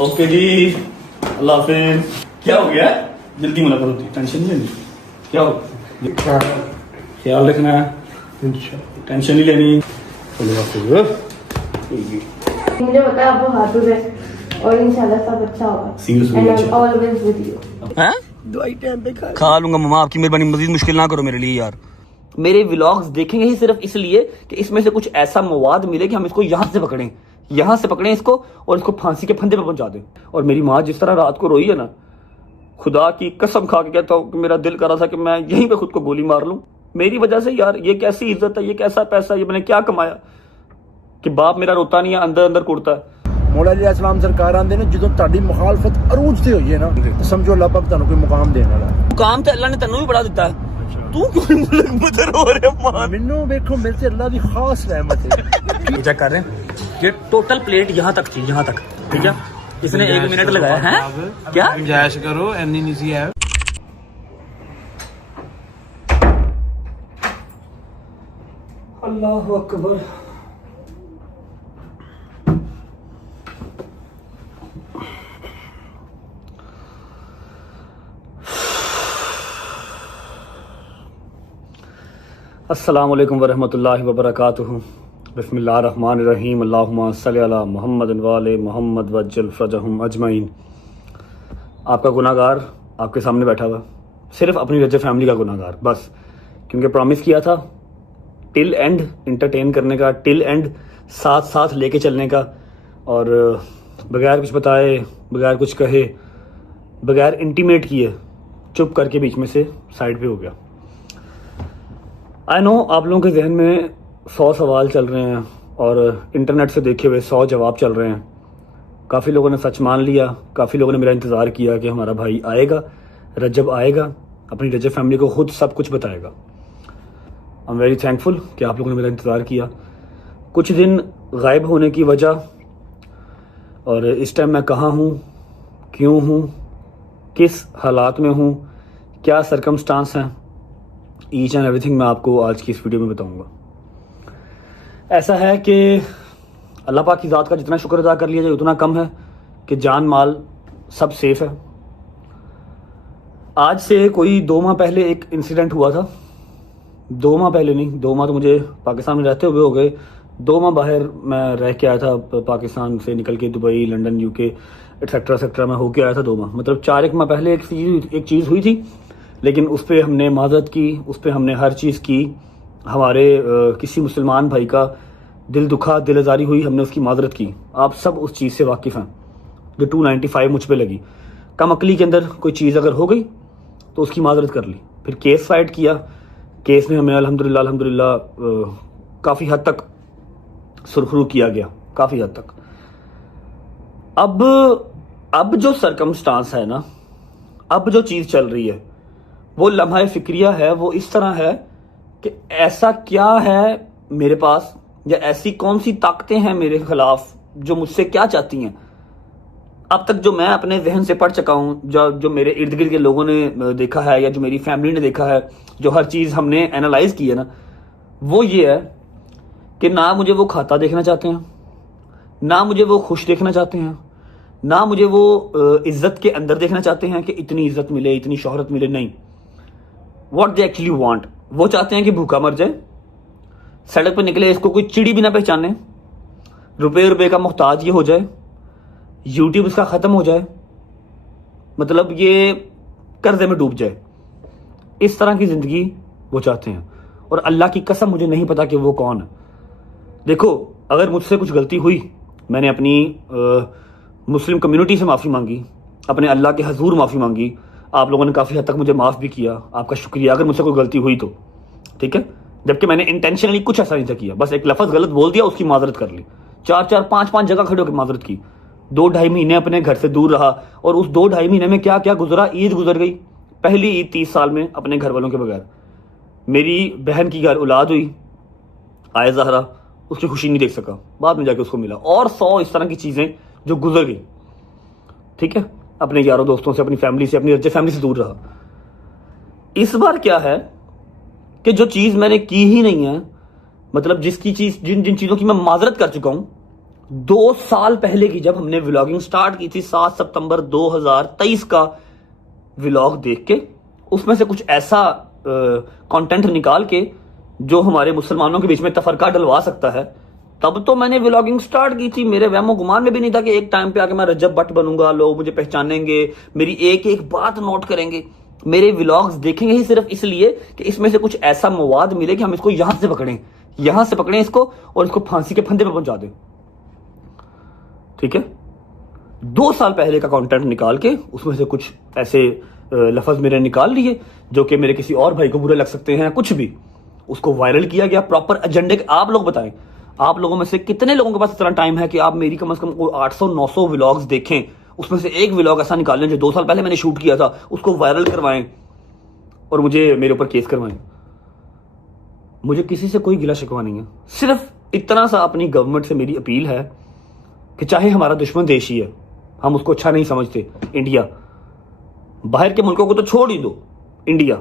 Okay जी, अल्लाह हाफिज। क्या हो गया? जल्दी मुलाकात होती, टेंशन नहीं लेनी। क्या हो? ख्याल रखना है, टेंशन नहीं लेनी। मुझे पता है आप बहादुर है और इंशाल्लाह सब अच्छा होगा। Seriously, And I'm always with you. हैं? दवाई टाइम पे खा लूंगा मामा, आपकी मेहरबानी, मजीद मुश्किल ना करो मेरे लिए यार। मेरे व्लॉग्स देखेंगे ही सिर्फ इसलिए कि इसमें से कुछ ऐसा मवाद मिले कि हम इसको यहाँ से पकड़ें इसको और इसको फांसी के फंदे पे पहुंचा दें। और मेरी माँ जिस तरह रात को रोई है ना, खुदा की कसम खा के कहता हूँ कि मेरा दिल कर रहा था कि मैं यहीं पे खुद को गोली मार लूं। मेरी वजह से यार, ये कैसी इज्जत है, ये कैसा पैसा, ये मैंने क्या कमाया कि बाप मेरा रोता नहीं है, अंदर अंदर कुड़ता है। मौला अली सलाम सरकार आंदे ने ਜਦੋਂ ਤੁਹਾਡੀ ਮੁਖਾਲਫਤ ਅਰੂਜ ਤੇ ਹੋਈ ਹੈ ਨਾ ਤੇ ਸਮਝੋ ਅੱਲਾਹ ਪਾਕ ਤੁਹਾਨੂੰ ਕੋਈ ਮੁਕਾਮ ਦੇਣ ਵਾਲਾ ਹੈ। मुकाम तो अल्लाह ने तेनू भी बड़ा दिता है। तू क्यों मुझे रो रहे मान? ਮੈਨੂੰ ਵੇਖੋ ਮੇਰੇ ਤੇ ਅੱਲਾਹ ਦੀ ਖਾਸ ਰਹਿਮਤ ਹੈ। ये चेक कर रहे हैं, ये टोटल प्लेट यहाँ तक थी, यहाँ तक, ठीक है। इसने 1 मिनट लगाया है। क्या गुंजाइश करो, एनी नहीं सी है। अल्लाह अकबर। अस्सलामुअलैकुम वरहमतुल्लाहि वबरकातुहू। बिस्मिल्लाहिर्रहमानिर्रहीम। अल्लाहुम्मा सल्लि अला मुहम्मद व आले मुहम्मद वज्जल फरजहुम अजमईन। आपका गुनाहगार आपके सामने बैठा हुआ, सिर्फ अपनी रज्जे फैमिली का गुनाहगार बस, क्योंकि प्रॉमिस किया था टिल एंड इंटरटेन करने का, टिल एंड साथ साथ लेके चलने का, और बगैर कुछ बताए, बगैर कुछ कहे, बगैर इंटीमेट किए चुप करके बीच में से साइड पे हो गया। आई नो आप लोगों के जहन में 100 सवाल चल रहे हैं और इंटरनेट से देखे हुए 100 जवाब चल रहे हैं। काफ़ी लोगों ने सच मान लिया, काफ़ी लोगों ने मेरा इंतज़ार किया कि हमारा भाई आएगा, रजब आएगा, अपनी रजब फैमिली को खुद सब कुछ बताएगा। आई एम वेरी थैंकफुल कि आप लोगों ने मेरा इंतज़ार किया। कुछ दिन गायब होने की वजह और इस टाइम मैं कहाँ हूँ, क्यों हूँ, किस हालात में हूँ, क्या सरकमस्टांस हैं, ईच एंड एवरीथिंग मैं आपको आज की इस वीडियो में बताऊंगा। ऐसा है कि अल्लाह पाक की ज़ात का जितना शुक्र अदा कर लिया जाए उतना कम है कि जान माल सब सेफ है। आज से कोई 2 माह पहले एक इंसिडेंट हुआ था। 2 माह पहले नहीं, 2 माह तो मुझे पाकिस्तान में रहते हुए हो गए। 2 माह बाहर मैं रह के आया था, पाकिस्तान से निकल के Dubai, London, UK etcetera etcetera मैं होके आया था 2 माह। मतलब 4 माह पहले एक चीज़ हुई थी, लेकिन उस पर हमने माजरत की, उस पर हमने हर चीज़ की। हमारे किसी मुसलमान भाई का दिल दुखा, दिल आज़ारी हुई, हमने उसकी माजरत की। आप सब उस चीज़ से वाकिफ़ हैं। जो 295 मुझ पे लगी, कम अकली के अंदर कोई चीज़ अगर हो गई तो उसकी माजरत कर ली। फिर केस फाइट किया, केस में हमें अल्हम्दुलिल्लाह काफ़ी हद तक सुरखरू किया गया, काफ़ी हद तक। अब जो सरकमस्टांस है ना, अब जो चीज़ चल रही है वो लम्हा फिक्रिया है। वो इस तरह है कि ऐसा क्या है मेरे पास, या ऐसी कौन सी ताकतें हैं मेरे खिलाफ जो मुझसे क्या चाहती हैं। अब तक जो मैं अपने जहन से पढ़ चुका हूँ, जो मेरे इर्द गिर्द के लोगों ने देखा है या जो मेरी फैमिली ने देखा है, जो हर चीज़ हमने एनालाइज की है ना, वो ये है कि ना मुझे वो खाता देखना चाहते हैं, ना मुझे वो खुश देखना चाहते हैं, ना मुझे वो इज्जत के अंदर देखना चाहते हैं कि इतनी इज्जत मिले, इतनी शोहरत मिले। नहीं, व्हाट दे एक्चुअली वांट, वो चाहते हैं कि भूखा मर जाए, सड़क पर निकले इसको कोई चिड़ी भी ना पहचाने, रुपए का मोहताज ये हो जाए, यूट्यूब इसका ख़त्म हो जाए, मतलब ये कर्जे में डूब जाए। इस तरह की ज़िंदगी वो चाहते हैं। और अल्लाह की कसम मुझे नहीं पता कि वो कौन है। देखो, अगर मुझसे कुछ गलती हुई, मैंने अपनी मुस्लिम कम्युनिटी से माफ़ी मांगी, अपने अल्लाह के हजूर माफ़ी मांगी, आप लोगों ने काफ़ी हद तक मुझे माफ़ भी किया, आपका शुक्रिया। अगर मुझसे कोई गलती हुई तो ठीक है, जबकि मैंने इंटेंशनली कुछ ऐसा नहीं था किया, बस एक लफ्ज़ गलत बोल दिया, उसकी माजरत कर ली। 4-4, 5-5 जगह खड़े होकर माजरत की। 2-2.5 महीने अपने घर से दूर रहा, और उस 2-2.5 महीने में क्या क्या गुजरा। ईद गुजर गई, पहली ईद 30 साल में अपने घर वालों के बगैर। मेरी बहन की घर औलाद हुई, आए ज़हरा, उसकी खुशी नहीं देख सका, बाद में जाके उसको मिला। और 100 इस तरह की चीज़ें जो गुजर गई, ठीक है। अपने यारों दोस्तों से, अपनी फैमिली से, अपनी रज्जे फैमिली से दूर रहा। इस बार क्या है कि जो चीज़ मैंने की ही नहीं है, मतलब जिन चीज़ों की मैं माजरत कर चुका हूँ, 2 साल पहले की जब हमने व्लॉगिंग स्टार्ट की थी, 7 सितंबर 2023 का व्लॉग देख के उसमें से कुछ ऐसा कंटेंट निकाल के जो हमारे मुसलमानों के बीच में तफरका डलवा सकता है, तब तो मैंने व्लॉगिंग स्टार्ट की थी। मेरे वहमो गुमान में भी नहीं था कि एक टाइम पे आके मैं रजब भट्ट बनूंगा, लोग मुझे पहचानेंगे, मेरी एक एक बात नोट करेंगे, मेरे व्लॉग्स देखेंगे ही सिर्फ इसलिए कि इसमें से कुछ ऐसा मवाद मिले कि हम इसको यहां से पकड़ें इसको और इसको फांसी के फंदे पे पहुंचा दें। ठीक है, 2 साल पहले का कंटेंट निकाल के उसमें से कुछ ऐसे लफ्ज मेरे निकाल लिए जो कि मेरे किसी और भाई को बुरे लग सकते हैं, कुछ भी, उसको वायरल किया गया प्रॉपर एजेंडे के। आप लोग बताएं, आप लोगों में से कितने लोगों के पास इतना टाइम है कि आप मेरी कम से कम 800-900 व्लॉग्स देखें, उसमें से एक व्लॉग ऐसा निकालें जो 2 साल पहले मैंने शूट किया था, उसको वायरल करवाएं और मुझे मेरे ऊपर केस करवाएं। मुझे किसी से कोई गिला शिकवा नहीं है, सिर्फ इतना सा अपनी गवर्नमेंट से मेरी अपील है कि चाहे हमारा दुश्मन देश ही है, हम उसको अच्छा नहीं समझते, इंडिया, बाहर के मुल्कों को तो छोड़ ही दो, इंडिया,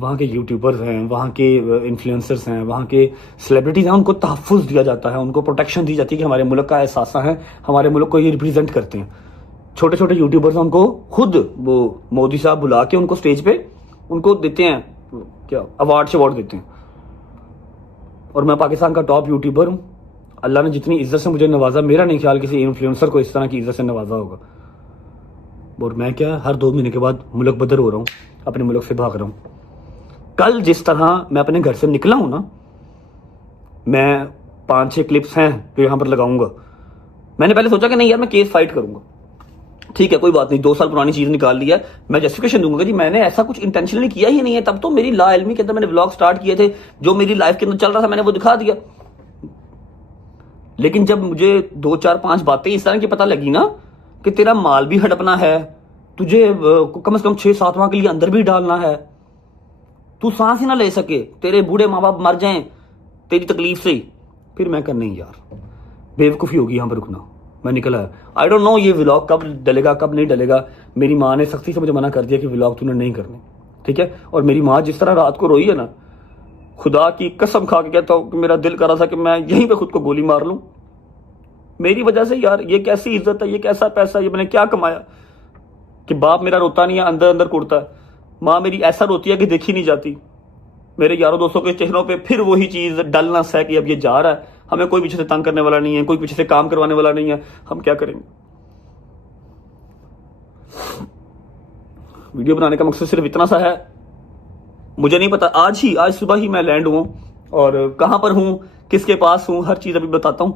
वहाँ के यूट्यूबर्स हैं, वहाँ के इन्फ्लुएंसर्स हैं, वहाँ के सेलिब्रिटीज हैं, उनको तहफ़्फ़ुज़ दिया जाता है, उनको प्रोटेक्शन दी जाती है कि हमारे मुल्क का एहसास है, हमारे मुल्क को ये रिप्रेजेंट करते हैं। छोटे छोटे यूट्यूबर्स हैं, उनको खुद वो मोदी साहब बुला के उनको स्टेज पे उनको देते हैं, क्या अवार्ड देते हैं। और मैं पाकिस्तान का टॉप यूट्यूबर हूँ, अल्लाह ने जितनी इज्जत से मुझे नवाजा, मेरा नहीं ख्याल किसी इन्फ्लुएंसर को इस तरह की इज्जत से नवाजा होगा। और मैं क्या, हर 2 महीने के बाद मुल्क बदर हो रहा हूँ, अपने मुल्क से भाग रहा हूँ। कल जिस तरह मैं अपने घर से निकला हूं ना, मैं 5-6 क्लिप्स हैं जो यहां पर लगाऊंगा। मैंने पहले सोचा कि नहीं यार मैं केस फाइट करूंगा, ठीक है कोई बात नहीं, 2 साल पुरानी चीज निकाल लिया, मैं जस्टिफिकेशन दूंगा जी मैंने ऐसा कुछ इंटेंशनली किया ही नहीं है। तब तो मेरी लाइल्मी के अंदर मैंने व्लॉग स्टार्ट किए थे, जो मेरी लाइफ के अंदर चल रहा था मैंने वो दिखा दिया। लेकिन जब मुझे 2, 4, 5 बातें इस तरह की पता लगी ना कि तेरा माल भी हड़पना है, तुझे कम से कम 6-7 माह के लिए अंदर भी डालना है, तू सांस ही ना ले सके, तेरे बूढ़े माँ बाप मर जाएं तेरी तकलीफ से, फिर मैं कर नहीं यार, बेवकूफ़ी होगी यहाँ पर रुकना, मैं निकला है। आई डोंट नो ये व्लॉग कब डलेगा कब नहीं डलेगा। मेरी माँ ने सख्ती से मुझे मना कर दिया कि व्लॉग तूने नहीं करने, ठीक है। और मेरी माँ जिस तरह रात को रोई है ना, खुदा की कसम खा के कहता हूँ कि मेरा दिल कर रहा था कि मैं यहीं पे खुद को गोली मार लूँ, मेरी वजह से। यार ये कैसी इज्जत है, ये कैसा पैसा, ये मैंने क्या कमाया कि बाप मेरा रोता नहीं है, अंदर अंदर कुड़ता है, माँ मेरी ऐसा रोती है कि देखी नहीं जाती। मेरे यारों दोस्तों के चेहरों पे फिर वही चीज डलनेस है कि अब ये जा रहा है, हमें कोई पीछे से तंग करने वाला नहीं है, कोई पीछे से काम करवाने वाला नहीं है, हम क्या करेंगे। वीडियो बनाने का मकसद सिर्फ इतना सा है, मुझे नहीं पता, आज सुबह ही मैं लैंड हुआ और कहां पर हूं, किसके पास हूं, हर चीज अभी बताता हूं।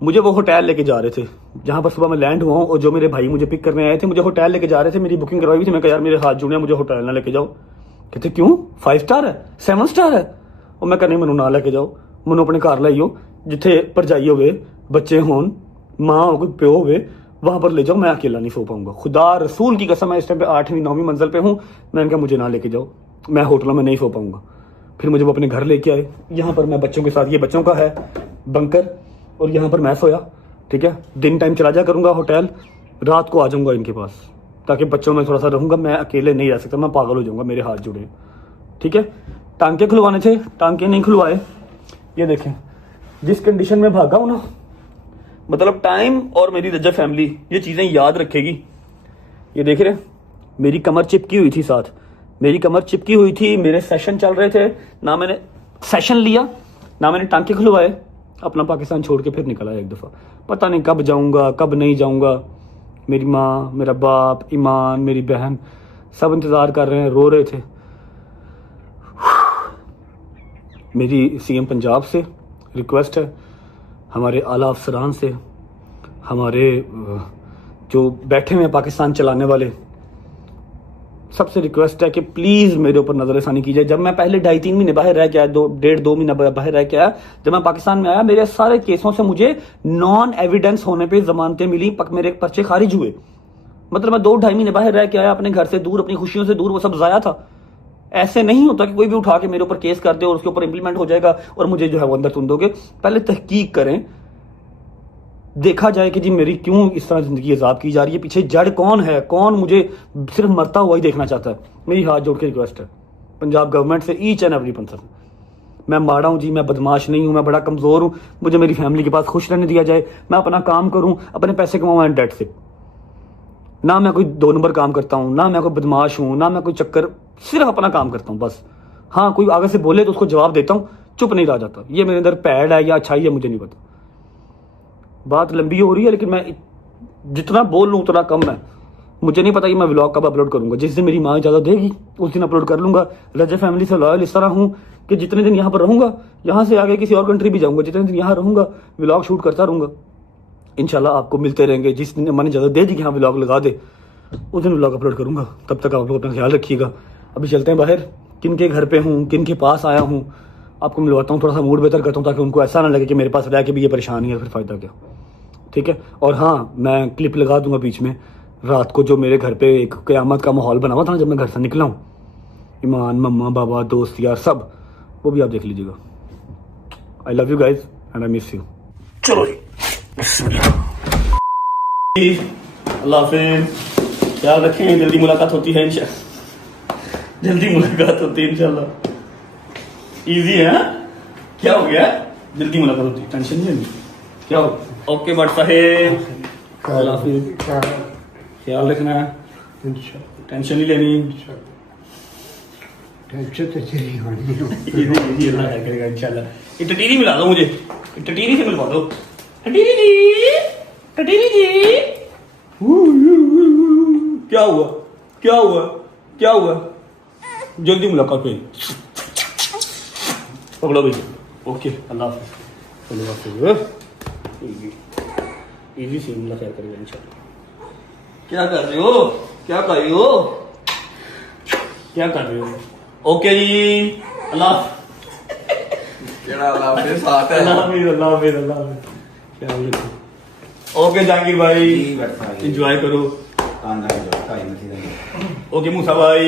मुझे वो होटल लेके जा रहे थे जहां पर सुबह मैं लैंड हुआ हूं, और जो मेरे भाई मुझे पिक करने आए थे मुझे होटल लेके जा रहे थे, मेरी बुकिंग करवाई हुई थी। मैं कहा यार मेरे हाथ जुड़े, मुझे होटल ना लेके जाओ। कहते क्यों, 5 स्टार है, 7 स्टार है। और मैं कहनी, मनु ना लेके जाओ, मनु अपने घर लाइयो, जिथे भरजाई होवे, बच्चे होन, माँ हो, प्यो होवे, वहां पर ले जाओ, मैं अकेला नहीं सो पाऊंगा। खुदा रसूल की कसम है, इस टाइम पे 8वीं 9वीं मंजिल पे हूँ। मैंने कहा मुझे ना लेके जाओ, मैं होटलों में नहीं सो पाऊंगा। फिर मुझे वो अपने घर लेके आए, यहाँ पर मैं बच्चों के साथ, ये बच्चों का है बंकर, और यहाँ पर मैं सोया, ठीक है। दिन टाइम चला जा करूंगा होटल, रात को आ जाऊंगा इनके पास, ताकि बच्चों में थोड़ा सा रहूंगा, मैं अकेले नहीं रह सकता, मैं पागल हो जाऊंगा, मेरे हाथ जुड़े, ठीक है। टांके खुलवाने थे, टांके नहीं खुलवाए। ये देखें जिस कंडीशन में भागा हूं ना, मतलब टाइम और मेरी रजा फैमिली ये चीजें याद रखेगी। ये देख रहे, मेरी कमर चिपकी हुई थी, साथ मेरी कमर चिपकी हुई थी, मेरे सेशन चल रहे थे, ना मैंने सेशन लिया ना मैंने टांके खुलवाए, अपना पाकिस्तान छोड़ के फिर निकला एक दफा। पता नहीं कब जाऊंगा कब नहीं जाऊंगा। मेरी माँ, मेरा बाप, ईमान, मेरी बहन सब इंतजार कर रहे हैं, रो रहे थे। मेरी सीएम पंजाब से रिक्वेस्ट है, हमारे आला अफसरान से, हमारे जो बैठे हुए पाकिस्तान चलाने वाले, सबसे रिक्वेस्ट है कि प्लीज मेरे ऊपर नजरसानी कीजिए। जब मैं पहले 2.5-3 महीने बाहर रह के आया, 1.5-2 महीना बाहर रह के आया, जब मैं पाकिस्तान में आया, मेरे सारे केसों से मुझे नॉन एविडेंस होने पे जमानतें मिली, मेरे पर्चे खारिज हुए। मतलब मैं 2-2.5 महीने बाहर रह के आया, अपने घर से दूर, अपनी खुशियों से दूर, वो सब जाया था। ऐसे नहीं होता कि कोई भी उठा के मेरे ऊपर केस कर दे और उसके ऊपर इंप्लीमेंट हो जाएगा और मुझे जो है वो अंदर तुम दोगे। पहले तहकीक करें, देखा जाए कि जी मेरी क्यों इस तरह जिंदगी अजाब की जा रही है, पीछे जड़ कौन है, कौन मुझे सिर्फ मरता हुआ ही देखना चाहता है। मेरी हाथ जोड़ के रिक्वेस्ट है पंजाब गवर्नमेंट से, ईच एंड एवरी पर्सन, मैं माड़ा हूँ जी, मैं बदमाश नहीं हूँ, मैं बड़ा कमजोर हूँ, मुझे मेरी फैमिली के पास खुश रहने दिया जाए, मैं अपना काम करूँ, अपने पैसे कमाऊँ एंड डेट्स इट। ना मैं कोई 2 नंबर काम करता हूँ, ना मैं कोई बदमाश हूँ, ना मैं कोई चक्कर, सिर्फ अपना काम करता हूँ बस। हाँ, कोई आगे से बोले तो उसको जवाब देता हूँ, चुप नहीं रह जाता। ये मेरे अंदर पैड है या अच्छाई है मुझे नहीं पता। बात लंबी हो रही है लेकिन मैं जितना बोल लूँ उतना कम है। मुझे नहीं पता कि मैं व्लॉग कब अपलोड करूंगा, जिस दिन मेरी माँ इजाजत देगी उस दिन अपलोड कर लूंगा। रजा फैमिली से लॉयल इस तरह हूँ कि जितने दिन यहाँ पर रहूंगा, यहाँ से आगे किसी और कंट्री भी जाऊंगा, जितने दिन यहाँ रहूंगा व्लॉग शूट करता रहूंगा। इंशाल्लाह आपको मिलते रहेंगे। जिस दिन मैंने इजाजत दे दी कि हाँ व्लॉग लगा दे, उस दिन व्लॉग अपलोड करूंगा। तब तक आप लोग अपना ख्याल रखिएगा। अभी चलते हैं बाहर, किन के घर पे हूँ, किन के पास आया हूँ, आपको मिलवाता हूँ, थोड़ा सा मूड बेहतर करता हूँ ताकि उनको ऐसा ना लगे कि मेरे पास रह के भी ये परेशानी है, फिर फ़ायदा क्या। ठीक है। और हाँ, मैं क्लिप लगा दूंगा बीच में, रात को जो मेरे घर पे एक क़यामत का माहौल बना हुआ था जब मैं घर से निकला हूँ, ईमान, मम्मा, बाबा, दोस्त यार सब, वो भी आप देख लीजिएगा। I love you guys and I miss you. चलो जी, अल्लाह हाफिज़, ख्याल रखें, जल्दी मुलाकात होती है इंशाल्लाह, जल्दी मुलाकात होती है इंशाल्लाह। इजी है ना? क्या हो गया? जल्दी मुलाकात होती है, टेंशन नहीं लेनी। क्या हो? ओके बट साहेब, अल्लाह हाफिज़, ख्याल रखना, टेंशन नहीं लेनी। टेंशन तो चली होनी है। इजी अल्लाह खैर करेगा इंशाल्लाह। ये टटीरी मिला दो मुझे, ये टटीरी से मिलवा दो। टटीरी जी, टटीरी जी, क्या हुआ? क्या हुआ? क्या हुआ? जल्दी मुलाकात हुई। पकड़ो भाई। ओके, अल्लाह हाफिज़, अल्लाह हाफिज़। इजी से अल्लाह खैर करेगा इंशाल्लाह। क्या कर रहे हो? क्या कर रहे हो? क्या कर रहे हो? ओके जी, अल्लाह अल्लाह हाफिज़, साथ है। अल्लाह हाफिज़, अल्लाह हाफिज़, अल्लाह हाफिज़। क्या बोले? ओके जहांगीर भाई, इंजॉय करो। ओके मूसा भाई,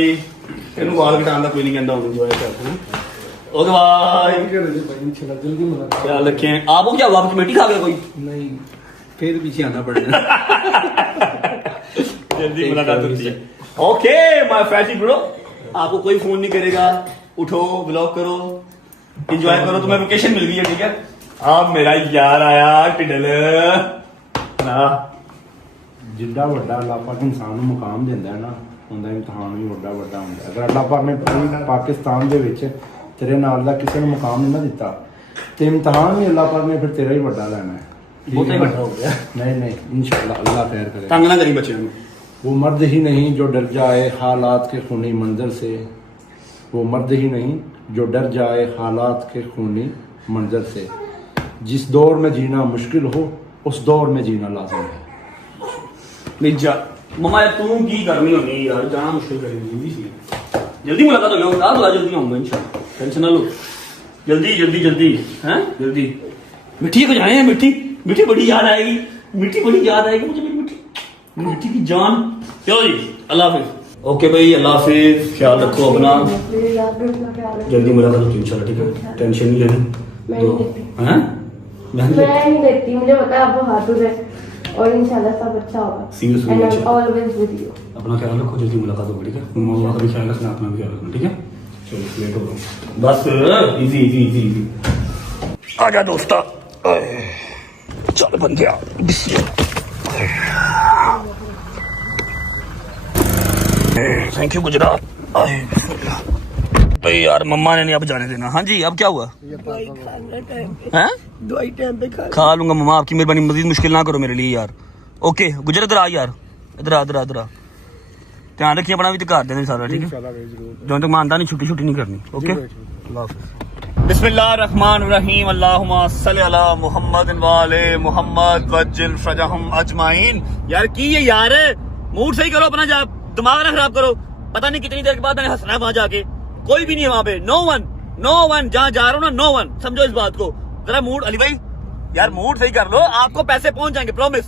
ਇਹਨੂੰ ਵਾਲ ਘਟਾਉਣ ਦਾ ਕੋਈ नहीं कहता, इंजॉय करते हैं। ओके भाई, जल्दी मुलाकात। ख्याल रखें। आपको क्या हुआ? कमेटी खा गया कोई? नहीं, फिर पीछे आना पड़ेगा। जल्दी मुलाकात होती है। ओके माय फैटी ब्रो, आपको कोई फोन नहीं करेगा, उठो ब्लॉग करो, एंजॉय करो, तुम्हें लोकेशन मिल गई है। ठीक है, आप मेरा यार आया टिडल ना, जिड्डा ਵੱਡਾ ਅੱਲਾਹ ਪਾਕ ਇਨਸਾਨ ਨੂੰ ਮੁਕਾਮ ਦਿੰਦਾ ਹੈ ਨਾ, ਉਹਦਾ ਇਮਤਿਹਾਨ ਵੀ ਵੱਡਾ ਵੱਡਾ ਹੁੰਦਾ ਹੈ। ਅਗਰ ਅੱਲਾਹ ਪਾਕ ਨੇ ਪਾਕਿਸਤਾਨ ਦੇ ਵਿੱਚ ਤੇਰੇ ਨਾਲ ਦਾ ਕਿਸੇ ਨੂੰ ਮੁਕਾਮ ਨਹੀਂ ਨਾ ਦਿੱਤਾ ਤੇ ਇਮਤਿਹਾਨ ਵੀ ਅੱਲਾਹ ਪਾਕ ਨੇ ਫਿਰ ਤੇਰਾ ਹੀ ਵੱਡਾ ਲੈਣਾ ਹੈ। बहुत ही बड़ा हो गया। नहीं इंशाल्लाह अल्लाह खैर करे। तंग ना करी बच्चे में। वो मर्द ही नहीं जो डर जाए हालात के खूनी मंजर से, वो मर्द ही नहीं जो डर जाए हालात के खूनी मंजर से। जिस दौर में जीना मुश्किल हो उस दौर में जीना लाजिम है। नहीं जा मम्मा यार, तू की करनी होनी यार, जाना मुश्किल करेगी। जल्दी मुलाकात हो गया, बुला जल्दी आऊंगा इंशाल्लाह, टेंशन ना लो। जल्दी जल्दी जल्दी हैं, जल्दी। मिट्टी को जाए, मिट्टी मिट्टी बड़ी याद आएगी, मिट्टी बड़ी याद आएगी मुझे, मेरी मिट्टी, मिट्टी की जान। चलो जी, अल्लाह हाफिज़। ओके भाई, अल्लाह हाफिज़, ख्याल रखो अपना, प्लीज आप भी अपना ख्याल रखो। जल्दी मुलाकात होती है इंशाल्लाह। ठीक है, टेंशन नहीं लेनी। मैं नहीं लेती। हैं? मैं नहीं लेती, मुझे पता है आप बहादुर है और इंशाल्लाह सब अच्छा होगा। See you soon, and I इंशाल्लाह। Always with you. अपना ख्याल रखो, जल्दी मुलाकात होगी। ठीक है, मम्मा पापा का भी ख्याल रखना, अपना भी ख्याल रखना। ठीक है, चलो लेट हो रहा हूँ बस। Easy easy easy easy. आजा दोस्ता, चल बन गया। Thank you Gujarat. भाई यार मम्मा ने नहीं अब जाने देना। हाँ जी, अब क्या हुआ? हैं? दवाई टाइम पे खा लूंगा मम्मा, आपकी मेहरबानी, मजीद मुश्किल ना करो मेरे लिए यार। ओके गुजर, इधर आ यार, इधर आ इधर आ इधर आ। ध्यान रखिए अपना भी, तो कर देना सारा। ठीक है, जो तक मानता नहीं, छुट्टी नहीं करनी। ओके, बिस्मिल्लाहिर्रहमानिर्रहीम, अल्लाहुम्मा सल्ली अला मुहम्मद व आले मुहम्मद वज्जिल फरजहम अजमाइन। यार की ये यार, मूड सही करो अपना, जा दिमाग ना खराब करो। पता नहीं कितनी देर के बाद मैंने हंसना है वहां जाके, कोई भी नहीं है वहां पे, नो वन जहां जा रहा हूँ ना, नो वन, समझो इस बात को जरा। मूड अली भाई यार, मूड सही कर लो, आपको पैसे पहुंच जाएंगे, प्रॉमिस।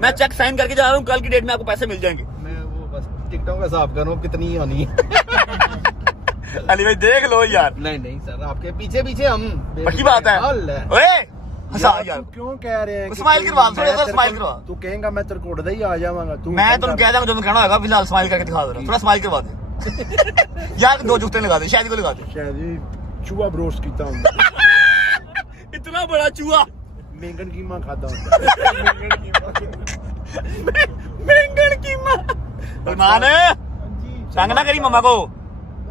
मैं चेक साइन करके जा रहा हूँ, कल की डेट में आपको पैसे मिल जाएंगे। मैं वो बस टिकटों का हिसाब कर रहा हूँ कितनी आनी है। अली भाई देख लो यार, नहीं सर, आपके पीछे पीछे हम। पक्की बात है। ओए हंसा यार, क्यों कह रहे हैं? स्माइल करवा, थोड़ा सा स्माइल करवा। तू कहेगा मैं तेरे कोट ही आ जाऊंगा। तू मैं तुम कह दूंगा, जो मैं कहना होगा, फिलहाल स्माइल करके दिखा दो, थोड़ा स्माइल करवा दे। यार 2 जुगते लगा दे, शायद को लगा दे। शायद चूहा ब्रोस्ट कीता हुंदा इतना बड़ा चूहा मेंगन कीमा खादा हुंदा बैंगन कीमा ईमान तंग ना करी मम्मा को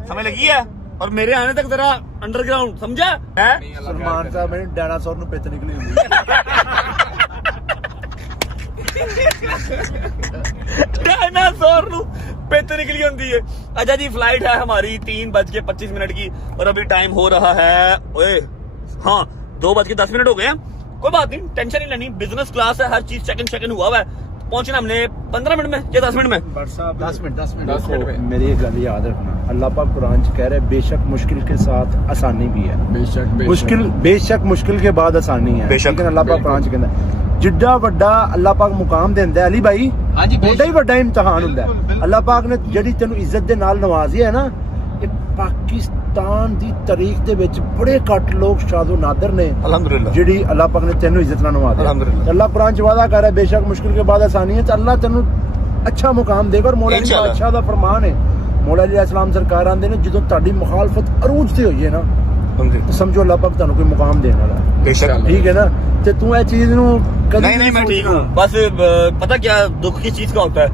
समझ लगी है और मेरे आने तक जरा अंडरग्राउंड समझा है सलमान साहब ने डायनासोर नु पित निकली हुंदी डायनासोर नु पित निकली होती है। अच्छा जी फ्लाइट है हमारी 3:25 की और अभी टाइम हो रहा है ओए हाँ 2:10 हो गए हैं। कोई बात नहीं टेंशन नहीं लेनी बिजनेस क्लास है हर चीज सेकंड हुआ है। पहुंचना हमने 15 मिनट में या 10 मिनट में 10 मिनट में मेरी एक गल याद रखना अल्लाह पाक कुरान च कह रहे बेशक मुश्किल के साथ आसानी भी है बेशक मुश्किल के बाद आसानी है बेशक। लेकिन अल्लाह पाक कुरान च कहंदा जिड्डा वड्डा अल्लाह पाक मुकाम देंदा है अली भाई ओडा ही वड्डा इम्तिहान हुंदा है। अल्लाह पाक ने जेडी तेनू इज्जत दे नाल नवाजी है ना ये पाकिस्तान दी तारीख दे विच बड़े घट लोग शादो नादर ने अल्हम्दुलिल्लाह जेडी अल्लाह पाक ने तेनू इज्जत नाल नवाजी अल्हम्दुलिल्लाह। अल्लाह कुरान च वादा कर रहा है बेशक मुश्किल के बाद आसानी है तो अल्लाह तेनू अच्छा मुकाम देगा और मौला अली इंशाअल्लाह। बादशाह दा फरमान है मौला अली अलैहिस्सलाम सरकार आंदे ने ਜਦੋਂ ਤੁਹਾਡੀ मुखालफत अरूज ते होई है ना तो समझो अल्लाह पाक ਤੁਹਾਨੂੰ कोई मुकाम देने वाला है बेशक ठीक है ना ते तू ए चीज नु नहीं मैं ठीक हूँ बस पता क्या दुख की चीज का होता है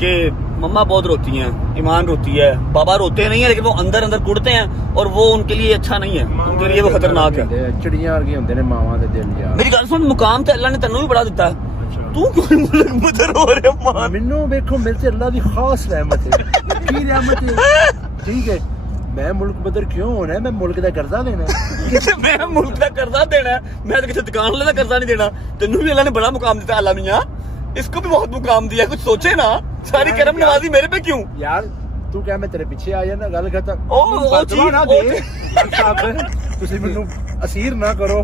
कि मम्मा बहुत रोती हैं ईमान रोती है बाबा रोते नहीं है लेकिन वो अंदर अंदर कुड़ते हैं और वो उनके लिए अच्छा नहीं है उनके लिए वो खतरनाक है। चिड़ियां वर्गे होंदे ने मावां दे दिल यार मेरी गल सुन मुकाम तो अल्लाह ने तेनू भी बड़ा दिता है तू क्यों मुल्क मुदर हो रहे मान मैनू देखो मेरे से अल्लाह दी खास रहमत है की रहमत है ठीक है मैं मुल्क बदर क्यों होना है मैं मुल्क दा कर्जा देना है मैं मुल्क का कर्जा देना है मैं तो किसी दुकान वाले का कर्जा नहीं देना तेनू भी अल्लाह ने बड़ा मुकाम दिया अल्लाह मियां इसको भी बहुत मुकाम दिया कुछ सोचे ना सारी करम नवाजी मेरे पे क्यों यार तू क्या मैं तेरे पीछे आ जाना गल करता ओ चीज ना दे ਤੁਸੀਂ ਮੈਨੂੰ असीर ना करो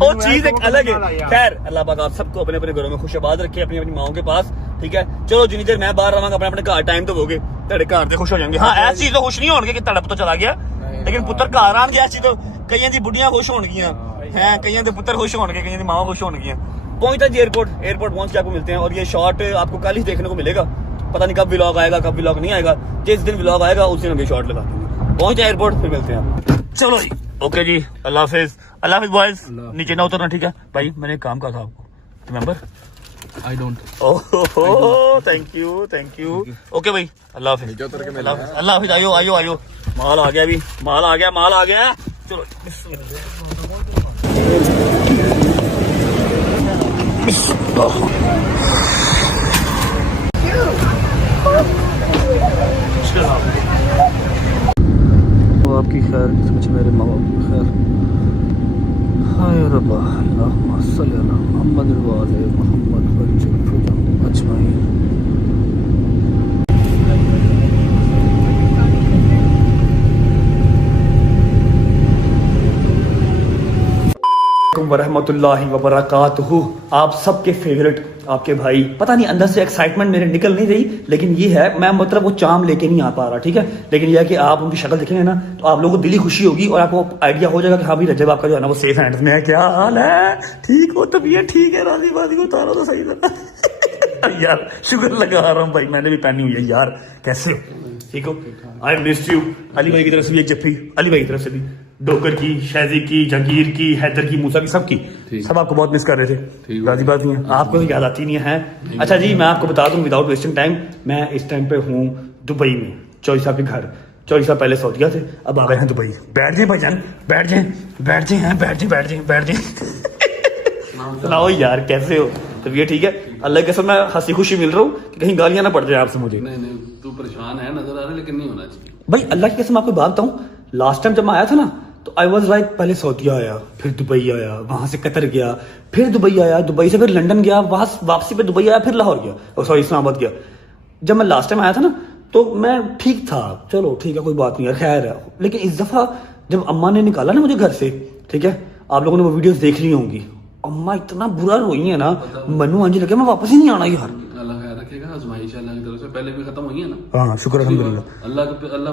वो चीज एक अलग है। खैर अल्लाह पाक आप सबको अपने अपने घरों में खुशआबाद रखे अपनी अपनी माओ के पास ठीक है। चलो जिन्नी देर मैं बाहर रहांगा अपने अपने घर टाइम तो होगे तेरे घर से खुश हो जाएंगे। हाँ ऐसी चीज तो खुश नहीं होंगे कि तेरा पुत्र चला गया लेकिन पुत्र घर आन गया तो कई दी बुढ़ियां खुश होंगियां हैं कई दे पुत्र खुश होंगे कई दी मावां खुश होंगियां। पहुंचता जी एयरपोर्ट पहुंच के आपको मिलते हैं और ये शॉट आपको कल ही देखने को मिलेगा पता नहीं कब व्लॉग आएगा कब व्लॉग नहीं आएगा जिस दिन व्लॉग आएगा उस दिन हम ये शॉट लगा देंगे। पहुंच जाए एयरपोर्ट फिर मिलते हैं चलो जी ओके जी अल्लाह हाफिज बॉयज नीचे ना उतरना ठीक है भाई मैंने एक काम कहा था आपको remember I don't oh thank you okay भाई अल्लाह हाफिज अल्लाह हाफिज आयो माल आ गया अभी माल आ गया चलो वो आपकी खैर कुछ मेरे माँ बाप की खैर हाय रब्बा अल्लाहुम्मा सल्ली अला मुहम्मद व आले मुहम्मद अजमाइन। वरहमतुल्लाहि वबरकातुहू आप सबके फेवरेट आपके भाई पता नहीं अंदर से एक्साइटमेंट मेरे निकल नहीं रही लेकिन ये है मैं मतलब वो चाम लेके नहीं आ पा रहा ठीक है। लेकिन यह है कि आप उनकी शक्ल देखेंगे ना तो आप लोगों को दिली खुशी होगी और आपको आइडिया हो जाएगा कि हाँ भाई रजब आपका जो है ना वो सेफ हैंड्स में है। क्या हाल है ठीक हो तबीयत ठीक है राजी बाजी को उतारो तो सही लगा यार शुक्र लगा रहा हूँ भाई मैंने भी पहनी हुई है यार कैसे हो ठीक हो आई मिस यू। अली भाई की तरफ से भी एक जफ्फी अली भाई की तरफ से भी डोकर की शहजी की जहांगीर की हैदर की मूसा की सबकी सब आपको बहुत मिस कर रहे थे राजी बात नहीं है आपको तो याद आती नहीं है। अच्छा जी मैं आपको बता दूं विदाउट वेस्टिंग टाइम मैं इस टाइम पे हूँ दुबई में चौधरी साहब के घर। चौधरी साहब पहले सऊदीया थे अब आ गए हैं दुबई। बैठ जाए भाईजान बैठ जाए लाओ यार कैसे हो तबीयत ठीक है अल्लाह के कसम मैं हंसी खुशी मिल रहा हूँ कि कहीं गालियां ना पड़ जाए आपसे मुझे। नहीं तू परेशान है नजर आ रहा है लेकिन नहीं होना चाहिए भाई अल्लाह की कसम आपको बात बताऊं लास्ट टाइम जब मैं आया था ना तो आई वॉज लाइक पहले सऊदीया आया फिर दुबई आया वहां से कतर गया फिर दुबई आया दुबई से फिर लंदन गया वहां वापसी पे दुबई आया फिर लाहौर गया सॉरी इस्लामाबाद गया। जब मैं लास्ट टाइम आया था ना तो मैं ठीक था चलो ठीक है कोई बात नहीं है खैर है लेकिन इस दफा जब अम्मा ने निकाला ना मुझे घर से ठीक है आप लोगों ने वो वीडियोस देख ली होंगी अम्मा इतना बुरा रोई है ना मनु अंजी लगे मैं वापस ही नहीं आना यार। अल्लाह खैर रखेगा आजमाइश अल्लाह की तरफ से पहले भी खत्म हुई है ना। हाँ शुक्र अल्हम्दुलिल्लाह अल्लाह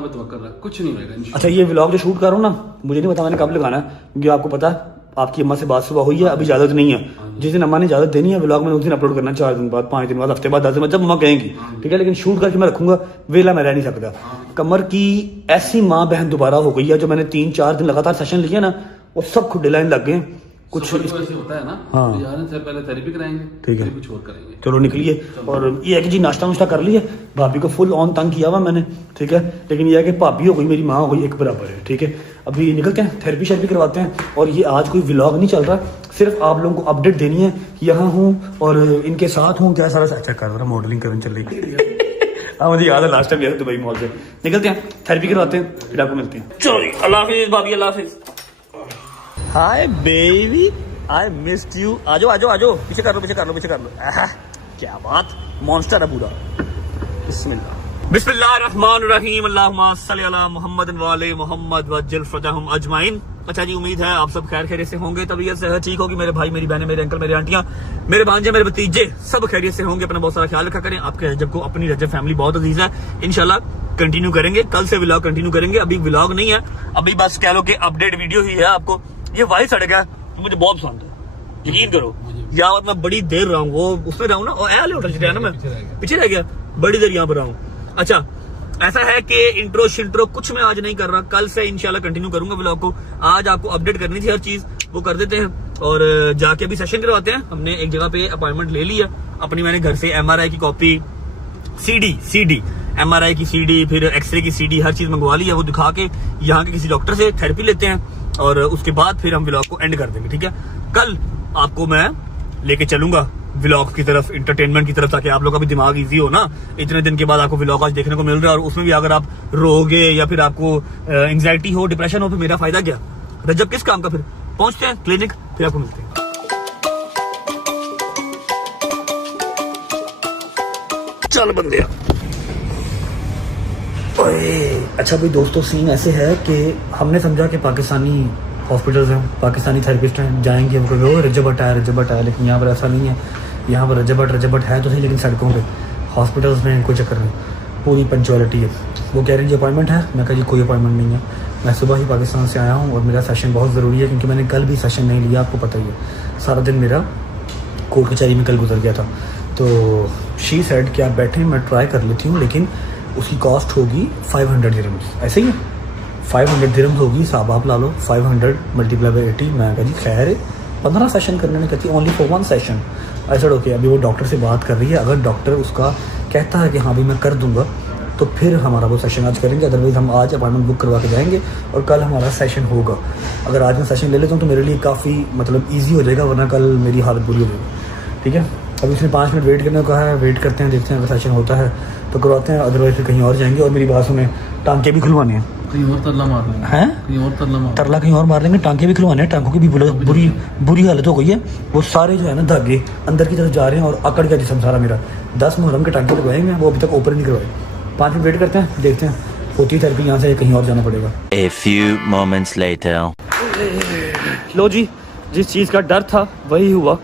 पे तवक्कल रख कुछ नहीं होएगा अच्छा ये व्लॉग जो शूट कर रहा हूँ ना मुझे नहीं पता मैंने कब लगाना है क्योंकि आपको पता है आपकी अम्मा से बात सुबह हुई है, अभी इजाजत नहीं है। जिस दिन अम्मा ने इजाजत देनी है व्लॉग मैंने उस दिन अपलोड करना, 4 दिन बाद, 5 दिन बाद, हफ्ते बाद, 10 दिन बाद, जब अम्मा कहेंगी, ठीक है। लेकिन शूट करके मैं रखूंगा, वेला मैं रह नहीं सकता। कमर की ऐसी माँ बहन दोबारा हो गई है, जो मैंने 3-4 दिन लगातार सेशन लिए ना, वो सब खुद लाइन लग गए। कुछ ऐसे होता है ना, हाँ। जाने से पहले थेरेपी कराएंगे, ठीक है, फिर कुछ और करेंगे। चलो निकलिए। और ये है कि जी नाश्ता नुश्ता कर लिया, भाभी को फुल ऑन तंग किया हुआ मैंने, ठीक है। लेकिन ये है कि भाभी हो गई मेरी माँ हो गई, एक बराबर है, ठीक है। अभी निकलते हैं, थेरेपी शेरेपी करवाते हैं। और ये आज कोई व्लॉग नहीं चल रहा, सिर्फ आप लोगों को अपडेट देनी है कि यहाँ हूँ और इनके साथ हूँ, क्या सारा चेक कर रहा, मॉडलिंग करने चल रही। हाँ मुझे याद है लास्ट टाइम गया दुबई मॉल से। निकलते हैं, थेरेपी करवाते हैं, फिर आपको मिलते हैं। चलो अल्लाह हाफिज भाभी, अल्लाह हाफिज। Hi baby, I missed you. आजो आजो आजो, पीछे कर लो, पीछे कर लो, पीछे कर लो। क्या बात, मॉन्स्टर है पूरा। बिस्मिल्लाह, बिस्मिल्लाहिर्रहमानिर्रहीम, अल्लाहुम्मा सल्ली अला मुहम्मद व आले मुहम्मद वज्जिल फतहम अजमाइन। अच्छा जी, उम्मीद है आप सब खैर खैरियत से होंगे, तबीयत सेहत ठीक होगी। मेरे भाई, मेरी बहनें, मेरे अंकल, मेरे आंटियां, मेरे भांजे, मेरे भतीजे सब खैरियत से होंगे। अपना बहुत सारा ख्याल रखा करें। आपके रजब को अपनी रजब फैमिली बहुत अजीज है। इंशाल्लाह कंटिन्यू करेंगे, कल से व्लॉग कंटिन्यू करेंगे। अभी व्लॉग नहीं है, अभी बस कह लो कि अपडेट वीडियो ही है। आपको ये वाइट सड़क है, मुझे बहुत पसंद है, यकीन करो। यहाँ मैं बड़ी देर रहा हूँ, वो उसमें रहा हूँ ना, और होटल ना, मैं पीछे रह गया, बड़ी देर यहाँ पर रहा हूँ। अच्छा, ऐसा है कि इंट्रो शिंट्रो कुछ मैं आज नहीं कर रहा, कल से इंशाल्लाह कंटिन्यू करूंगा व्लॉग को। आज आपको अपडेट करनी थी हर चीज, वो कर देते हैं। और जाके अभी सेशन करवाते हैं। हमने एक जगह पे अपॉइंटमेंट ले लिया अपनी, मैंने घर से MRI की कॉपी, सीडी MRI की सीडी, फिर एक्सरे की सीडी, हर चीज मंगवा ली है। वो दिखा के यहाँ के किसी डॉक्टर से थेरेपी लेते हैं और उसके बाद फिर हम व्लॉग को एंड कर देंगे, ठीक है। कल आपको मैं लेके चलूंगा व्लॉग की तरफ, इंटरटेनमेंट की तरफ, ताकि आप लोग का भी दिमाग इजी हो ना। इतने दिन के बाद आपको व्लॉग आज देखने को मिल रहा है, और उसमें भी अगर आप रोगे या फिर आपको एंग्जाइटी हो, डिप्रेशन हो, फिर मेरा फायदा क्या, रजब किस काम का। फिर पहुंचते हैं क्लिनिक, फिर आपको मिलते हैं। चल बंदे। अच्छा भाई दोस्तों, सीन ऐसे है कि हमने समझा कि पाकिस्तानी हॉस्पिटल्स हैं, पाकिस्तानी थेरेपिस्ट हैं, जाएंगे हम कभी रजब हट है, लेकिन यहाँ पर ऐसा नहीं है। यहाँ पर रजब हट है तो सही, लेकिन सड़कों पे, हॉस्पिटल्स में कोई चक्कर नहीं, पूरी पंचुअलिटी है। वो कह रहे हैं जी अपॉइंटमेंट है, मैं कहा जी कोई अपॉइंटमेंट नहीं है। मैं सुबह ही पाकिस्तान से आया हूँ और मेरा सेशन बहुत ज़रूरी है, क्योंकि मैंने कल भी सेशन नहीं लिया, आपको पता ही है। सारा दिन मेरा कोर्ट कचहरी में कल गुजर गया था। तो शी सेड कि आप बैठे, मैं ट्राई कर लेती हूँ, लेकिन उसकी कॉस्ट होगी 500 दिरहम्स। ऐसे ही है, 500 दिरहम्स होगी। साहब आप ला लो, 500 मल्टीप्लाई बाई 80। मैं कहा जी खैर है, 15 सेशन करने में कहती ओनली फॉर 1 सेशन। ऐसा ओके। अभी वो डॉक्टर से बात कर रही है, अगर डॉक्टर उसका कहता है कि हाँ भाई मैं कर दूंगा, तो फिर हमारा वो सेशन आज करेंगे। अदरवाइज़ हम आज अपॉइंटमेंट बुक करवा के जाएंगे और कल हमारा सेशन होगा। अगर आज मैं सेशन ले लेता हूँ तो मेरे लिए काफ़ी मतलब ईजी हो जाएगा, वरना कल मेरी हालत बुरी हो जाएगी, ठीक है। अभी उसने 5 मिनट वेट करने को कहा है, वेट करते हैं, देखते हैं अगर सेशन होता है तो करवाते हैं, अदरवाइज फिर कहीं और जाएंगे। और मेरी बात सुने, टांके भी खुलवाने हैं, कहीं और तरला मार लेंगे, हैं कहीं और तरला कहीं और मार लेंगे, टांके भी खुलवाने हैं। टांकों की भी बुरी हालत हो गई है। वो सारे जो है ना धागे अंदर की तरफ जा रहे हैं और अकड़ गया जिसम सारा मेरा। 10 मुहर्रम के टांके लगवाएंगे, वो अभी तक ओपन नहीं करवाए। 5 मिनट वेट करते हैं, देखते हैं होती है थेरेपी, यहाँ से कहीं और जाना पड़ेगा। A few moments later. लो जी, जिस चीज़ का डर था वही हुआ।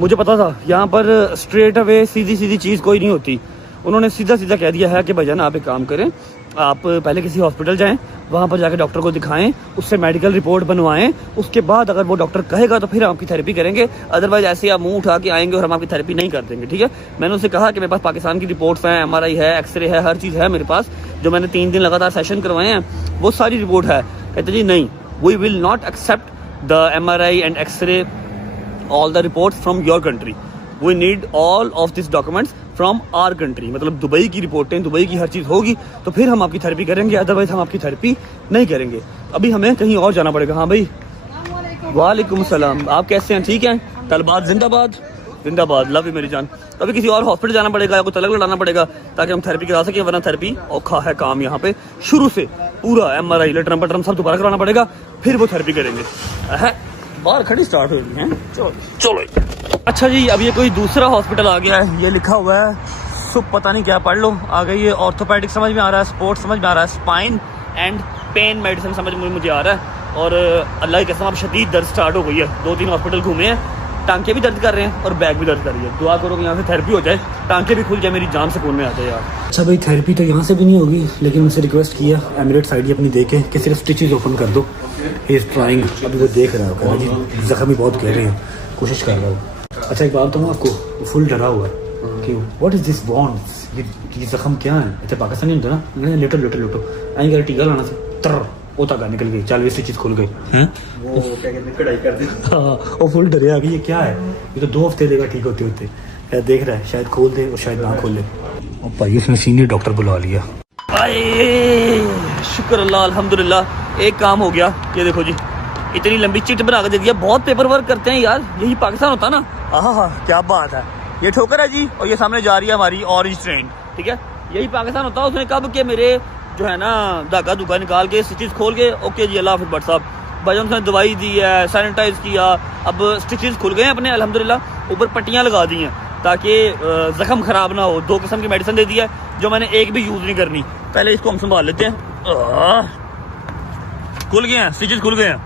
मुझे पता था यहाँ पर स्ट्रेट अवे सीधी चीज़ कोई नहीं होती। उन्होंने सीधा कह दिया है कि भैया ना आप एक काम करें, आप पहले किसी हॉस्पिटल जाएं, वहाँ पर जाकर डॉक्टर को दिखाएं, उससे मेडिकल रिपोर्ट बनवाएं, उसके बाद अगर वो डॉक्टर कहेगा तो फिर हम आपकी थेरेपी करेंगे। अदरवाइज ऐसे आप मुंह उठा के आएंगे और हम आपकी थेरेपी नहीं कर देंगे, ठीक है। मैंने उससे कहा कि मेरे पास पाकिस्तान की रिपोर्ट्स हैं, MRI है, एक्सरे है, हर चीज़ है मेरे पास, जो मैंने 3 दिन लगातार सेशन करवाए हैं, वो सारी रिपोर्ट है। कहते जी नहीं, we will not accept the MRI and x-ray, all the reports from your country. We need all of these documents from our country. मतलब दुबई की रिपोर्टें, दुबई की हर चीज़ होगी तो फिर हम आपकी थेरेपी करेंगे, अदरवाइज हम आपकी थेरेपी नहीं करेंगे। अभी हमें कहीं और जाना पड़ेगा। हाँ भाई, वालेकुम सलाम, आप कैसे हैं? ठीक हैं? तलबात जिंदाबाद, जिंदाबाद, लव यू मेरी जान। अभी किसी और हॉस्पिटल जाना पड़ेगा या कुछ अलग लड़ाना पड़ेगा ताकि हम थेरेपी करा सकें, वरना थेरेपी औखा है काम। यहाँ पे शुरू से पूरा MRI लेटरम पटरम सब दोबारा करवाना पड़ेगा, फिर वो थेरेपी करेंगे। बाहर खड़ी स्टार्ट हो गई है, चलो। अच्छा जी, अब ये कोई दूसरा हॉस्पिटल आ गया है, ये लिखा हुआ है सुप, पता नहीं क्या, पढ़ लो। आ गई ये ऑर्थोपेडिक समझ में आ रहा है, स्पोर्ट्स समझ में आ रहा है, स्पाइन एंड पेन मेडिसिन समझ में मुझे आ रहा है। और अल्लाह की कसम अब शदीद दर्द स्टार्ट हो गई है। 2-3 हॉस्पिटल घूमे हैं, टांके भी दर्द कर रहे हैं और बैक भी दर्द कर रही है। दुआ करो कि यहाँ से थेरेपी हो जाए, टांके भी खुल जाए, मेरी जान सुकून में आ जाए यार। अच्छा भाई, थेरेपी तो यहाँ से भी नहीं होगी, लेकिन उनसे रिक्वेस्ट किया एमिरेट्स आईडी अपनी देके कि सिर्फ स्टिचेस ओपन कर दो, ही इज ट्राइंग, अभी वो देख रहा होगा जी, जख्म भी बहुत गहरे हैं, कोशिश कर रहा हूँ। अच्छा एक बात बताऊँ आपको, फुल डरा हुआ है कि व्हाट इज दिस वॉन्ट्स, ये जख्म क्या है। अच्छा पाकिस्तानी होता है ना, लेटो लेटो लेटो आई कर टीका लाना से तर वो तक निकल गई, 40 स्टिचेस खुल गई। वो क्या कहते हैं कढ़ाई कर दी। हाँ वो फुल डरे आ गई, ये क्या है, ये तो 2 हफ्ते लेगा ठीक होते होते। क्या देख रहा है, शायद खोल दे और शायद ना खोल ले। और भाई उसने सीनियर डॉक्टर बुला लिया। आए शुक्र अल्लाह अल्हम्दुलिल्लाह, एक काम हो गया। ये देखो जी इतनी लंबी चिट बना कर दे दिया। बहुत पेपर वर्क करते हैं यार, यही पाकिस्तान होता ना। हाँ क्या बात है। ये ठोकर है जी और ये सामने जा रही है हमारी ऑरेंज ट्रेन, ठीक है, यही पाकिस्तान होता है। उसने कब के मेरे जो है ना धागा धुगा निकाल के स्टिचेस खोल के, ओके जी अल्लाह हाफिज़ भट्ट साहब, भाई उसने दवाई दी है, सैनिटाइज किया, अब स्टिचेस खुल गए हैं अपने अल्हम्दुलिल्लाह, ऊपर पट्टियाँ लगा दी हैं ताकि जख्म खराब ना हो। 2 किस्म की मेडिसिन दे दी है जो मैंने एक भी यूज़ नहीं करनी। पहले इसको हम संभाल लेते हैं। खुल गए हैं स्टिचेस, खुल गए हैं,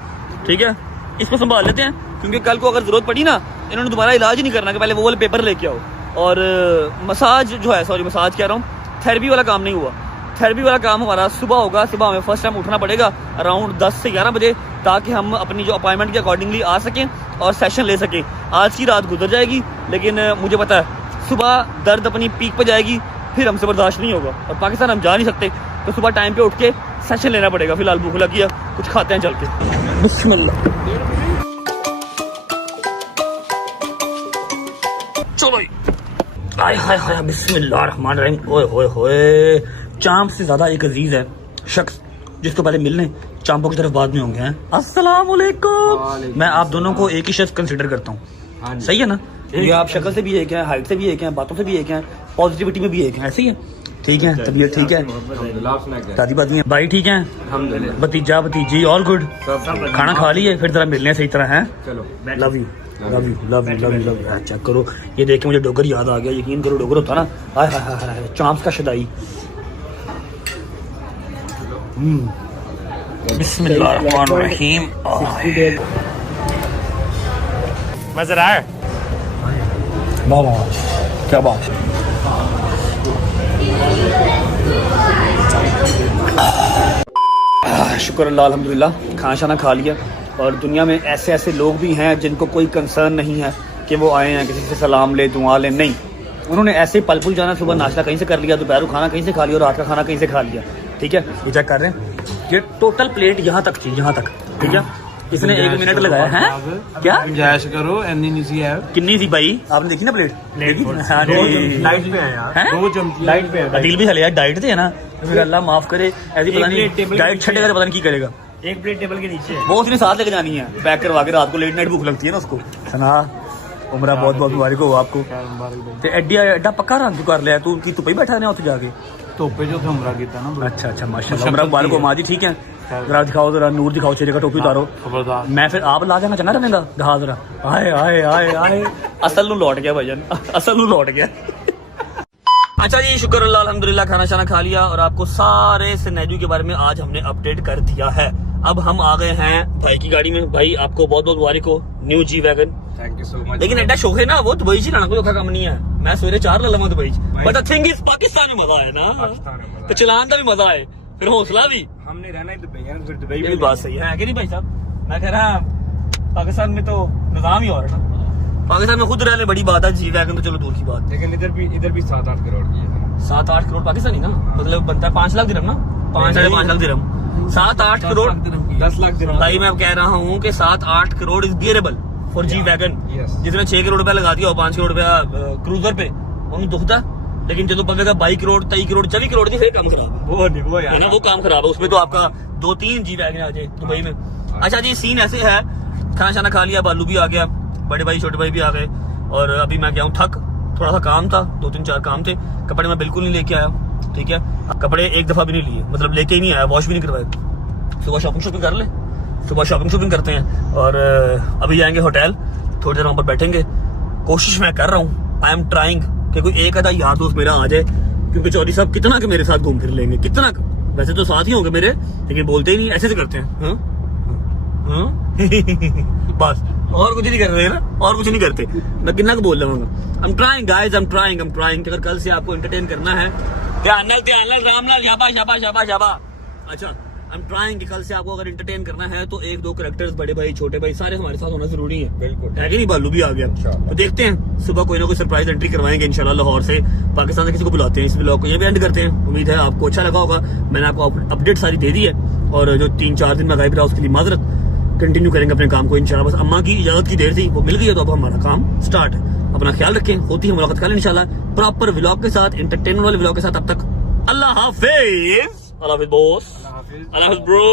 ठीक है, इसको संभाल लेते हैं क्योंकि कल को अगर जरूरत पड़ी ना, इन्होंने दोबारा इलाज ही नहीं करना कि पहले वो वाले पेपर लेके आओ। और मसाज जो है, सॉरी मसाज कह रहा हूँ, थेरेपी वाला काम नहीं हुआ। थेरेपी वाला काम हमारा सुबह होगा। सुबह हमें फर्स्ट टाइम उठना पड़ेगा अराउंड 10 से 11 बजे ताकि हम अपनी जो अपॉइंटमेंट के अकॉर्डिंगली आ सकें और सेशन ले सकें। आज की रात गुजर जाएगी लेकिन मुझे पता है सुबह दर्द अपनी पीक पर जाएगी, फिर हमसे बर्दाश्त नहीं होगा और पाकिस्तान हम जा नहीं सकते, तो सुबह टाइम पे उठ के सेशन लेना पड़ेगा। फिलहाल भूख लगी है, कुछ खाते हैं चल के। बिस्मिल्लाह, चलो आय हाय हाय बिस्मिल्लाह रहमान रहीम। ओए होए होए, चांप से ज्यादा एक अजीज है शख्स जिसको पहले मिलने चांपों की तरफ बाद में होंगे हैं। अस्सलाम वालेकुम। मैं आप दोनों को एक ही शख्स कंसिडर करता हूँ, सही है ना? ये आप शक्ल से भी एक हैं, हाइट से भी एक हैं, बातों से भी एक हैं, पॉजिटिविटी में भी एक हैं, ऐसे ही है, ठीक है, तबीयत ठीक है, दादी बादी है, भाई ठीक है, भतीजा भतीजी ऑल गुड, खाना खा लिए, फिर जरा मिलने सही तरह है। Love you love you love you love you love you. Check करो, ये देख के मुझे डोगर याद आ गया, यकीन करो डोगर होता ना, हाय हाय हाय, चांप्स का शदाई। बिस्मिल्लाहिर्रहमानिर्रहीम। मजा आ रहा है, वाह वाह क्या बात। शुक्र अल्लाह अल्हम्दुलिल्लाह, खाना शाना खा लिया। और दुनिया में ऐसे ऐसे लोग भी हैं जिनको कोई कंसर्न नहीं है कि वो आए हैं किसी से सलाम ले दुआ ले, नहीं, उन्होंने ऐसे पल पुल जाना, सुबह नाश्ता कहीं से कर लिया, दोपहर को खाना कहीं से खा लिया और रात का खाना कहीं से खा लिया, ठीक है। ये चेक कर रहे हैं, ये टोटल प्लेट यहाँ तक थी, यहाँ तक, ठीक है, इसने 1 मिनट लगाया है। क्या गुंजाइश करो, एनी नहीं है। कितनी थी भाई, आपने देखी ना प्लेट? हाँ जी, लाइट पे है यार, 2 चमची लाइट पे है। अदील भी हले यार, डाइट थे ना, फिर अल्लाह माफ करे, ऐसी पता नहीं डाइट छटेगा तो पता नहीं की करेगा। 1 प्लेट टेबल के नीचे वो उसने साथ लेके जानी है, पैक करवा के, रात को लेट नाइट भूख लगती है ना उसको। सना उमरा बहुत बहुत मुबारक हो आपको। ते एड्डा पक्का रंग कर लिया तू, की धुप्पे बैठा रहना, जाके धुप्पे जो थे उमरा कीता ना। अच्छा अच्छा माशाल्लाह, उमरा मुबारक हो माजी, ठीक है, जरा दिखाओ, जरा नूर दिखाओ, चेहरे का टोपी उतारो, मैं फिर आप ला जाना चंगा रहेगा। दिखा जरा, आए आए आए आए, असल नू लौट गया भाईजान, असल नू लौट गया। अच्छा जी, शुक्र अल्लाह अल्हम्दुलिल्लाह, खाना शाना खा लिया और आपको सारे सिनेरियो के बारे में आज हमने अपडेट कर दिया है। अब हम आ गए हैं भाई की गाड़ी में। भाई आपको बहुत बहुत मुबारक हो, new G wagon. Thank you so much. लेकिन एड्डा शौक है ना, वो दुबई से लाना कोई औखा काम नहीं है। मैं सवेरे 4 ला लवा Dubai, but the thing is Pakistan में मजा है ना, तो चलान का भी मजा है, फिर हौसला भी। हमने रहना ही दुबई है, फिर दुबई ये भी बात सही है कि नहीं भाई साहब? मैं कह रहा पाकिस्तान में तो निजाम ही और है ना, पाकिस्तान में खुद रहने बड़ी बात है, जी वैगन तो चलो दूर की बात। लेकिन इधर भी 7-8 करोड़ की है। 7-8 करोड़ पाकिस्तानी ना, मतलब बनता है 5 लाख दिरहम ना, 5-5.5 लाख दिरहम, 7-8 करोड़ 10 लाख दिरहम। भाई मैं कह रहा हूँ कि 7-8 crore is bearable for G wagon. जिसने 6 करोड़ रुपया लगा दिया और 5 करोड़ रुपया क्रूजर पे, उन्हें दुखता, लेकिन जो पवेगा 22 करोड़ 23 करोड़ 24 करोड़ की, फिर काम खराब है, वो यार वो काम खराब है, उसमें तो आपका 2-3 जी वैगन आ जाए दुबई में। अच्छा जी, सीन ऐसे है, खाना शाना खा लिया, बालू भी आ गया, बड़े भाई छोटे भाई भी आ गए और अभी मैं गया हूँ थक, थोड़ा सा काम था, 2-3-4 काम थे। कपड़े मैं बिल्कुल नहीं लेके आया, ठीक है, कपड़े एक दफा भी नहीं लिए, मतलब लेके ही नहीं आया, वॉश भी नहीं करवाए। सुबह शॉपिंग कर ले, सुबह शॉपिंग करते हैं और अभी जाएंगे होटल, थोड़ी देर वहां पर बैठेंगे। कोशिश मैं कर रहा हूँ, आई एम ट्राइंग कि कोई एक आधा यार दोस्त मेरा आ जाए, क्योंकि चौधरी साहब कितना के मेरे साथ घूम फिर लेंगे, कितना वैसे तो साथ ही होंगे मेरे, लेकिन बोलते ही नहीं, ऐसे से करते हैं बस, और कुछ नहीं कर रहे ना, और कुछ नहीं करते। मैं कितना को बोल रहा हूँ, I am trying guys, I am trying. अगर कल से आपको एंटरटेन करना है, ध्यान नाल राम नाल, शाबाश शाबाश शाबाश शाबाश। अच्छा आई एम ट्राइंग कि कल से आपको अगर एंटरटेन करना है तो एक दो कैरेक्टर्स, बड़े भाई छोटे भाई सारे हमारे साथ होना जरूरी है। बिल्कुल। है कि नहीं, बालू भी आ गया। तो देखते हैं सुबह कोई ना कोई सरप्राइज एंट्री करवाएंगे इंशाल्लाह लाहौर से, पाकिस्तान से किसी को बुलाते हैं। इस ब्लॉग को ये भी एंड करते हैं। उम्मीद है आपको अच्छा लगा होगा। मैंने आपको अपडेट सारी दे दी है, और जो 3-4 दिन में गायब रहा उसके लिए माजरत। कंटिन्यू करेंगे अपने काम को इंशाल्लाह। बस अम्मा की इजाजत की देर थी, वो मिल गई है, तो अब हमारा काम स्टार्ट है। अपना ख्याल रखें, होती है मुलाकात कल इंशाल्लाह प्रॉपर व्लॉग के साथ, एंटरटेनमेंट वाले व्लॉग के साथ। अब तक अल्लाह हाफिज। अल्लाह हाफिज बॉस, अल्लाह हाफिज ब्रो,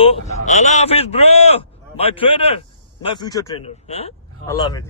अल्लाह हाफिज bro, my trainer, my future trainer. अल्लाह हाफिज।